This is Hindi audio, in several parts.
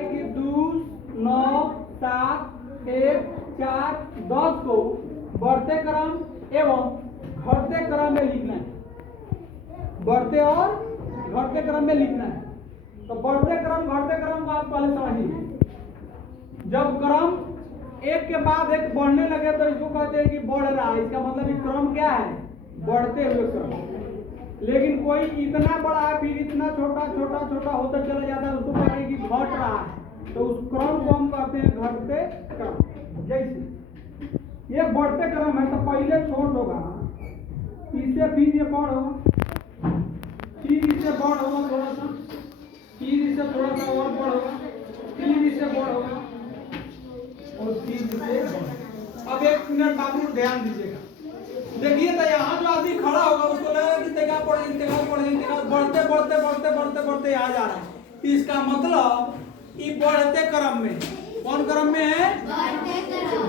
कि 2, 9, 7, 1, 4, 10 को बढ़ते क्रम एवं घटते क्रम में लिखना है। बढ़ते और घटते क्रम में लिखना है। तो बढ़ते क्रम घटते क्रम को आप पहले समझिए। जब क्रम एक के बाद एक बढ़ने लगे तो इसको कहते हैं कि बढ़ रहा है। इसका मतलब कि क्रम क्या है? बढ़ते हुए क्रम। लेकिन कोई इतना बड़ा है फिर इतना छोटा छोटा छोटा होता चला जाता है, उसको कहते हैं कि घट रहा है। तो उस क्रम को हम कहते हैं घटते क्रम। जैसे ये बढ़ते क्रम है तो पहले छोट होगा, इससे फिर ये बढ़ होगा, फिर इससे बढ़ होगा थोड़ा सा, फिर इससे थोड़ा सा और बढ़ होगा, फिर इससे बढ़ होगा और फिर इससे बढ़। अब 1 मिनट बाबू ध्यान दीजिएगा। देखिए तो यहाँ जो आदमी खड़ा होगा उसको लगेगा कि तेगा बढ़ते बढ़ते बढ़ते बढ़ते बढ़ते यहाँ जा रहा है। इसका मतलब ये बढ़ते क्रम में, कौन क्रम में है?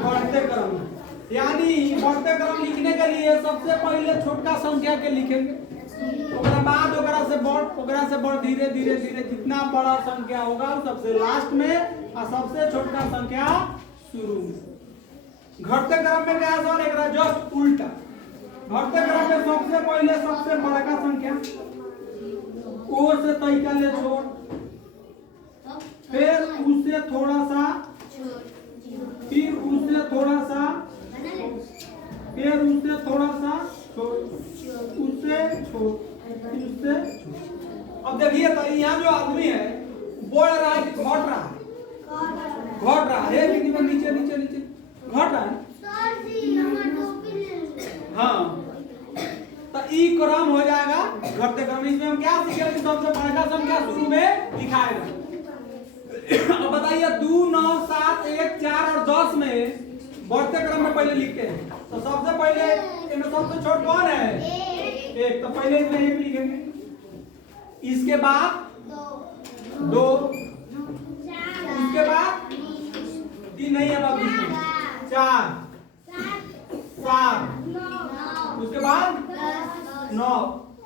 बढ़ते क्रम में। यानी बढ़ते क्रम लिखने के लिए सबसे पहले छोटका संख्या के लिखेंगे, उसके बाद ओकरा से बढ़ धीरे धीरे धीरे जितना बड़ा संख्या होगा सबसे लास्ट में और सबसे छोटका संख्या शुरू में। घटते क्रम में क्या सर? एक जस्ट उल्टा। घटते क्रम में सबसे पहले सबसे बड़ा संख्या ओ से तैका ले छोड़, फिर उससे थोड़ा सा, फिर उससे थोड़ा सा, फिर उससे थोड़ा सा छोड़, उससे छोड़, उससे। अब देखिए तो यहाँ जो आदमी है बढ़ रहा है कि घट रहा है? घट रहा है। नीचे नीचे नीचे घट रहा है। हाँ, तो ई क्रम हो जाएगा घटते क्रम। इसमें हम क्या सीखेंगे कि सबसे बड़ा संख्या शुरू में लिखाएगा। अब बताइए 2, 9, 7, 1, 4 और 10 में बढ़ते क्रम में पहले लिखते हैं। तो सबसे पहले इनमें सबसे छोट कौन है? 1। तो पहले इसमें 1 लिखेंगे, इसके बाद 2, इसके बाद 3 नहीं है बाबू, 4, 7, उसके बाद 9,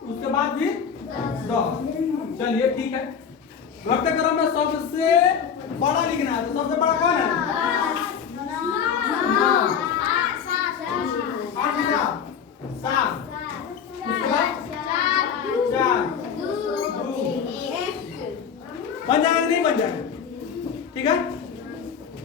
उसके बाद भी 10। चलिए ठीक है। घटते क्रम में सबसे बड़ा लिखना है, तो सबसे बड़ा कौन है?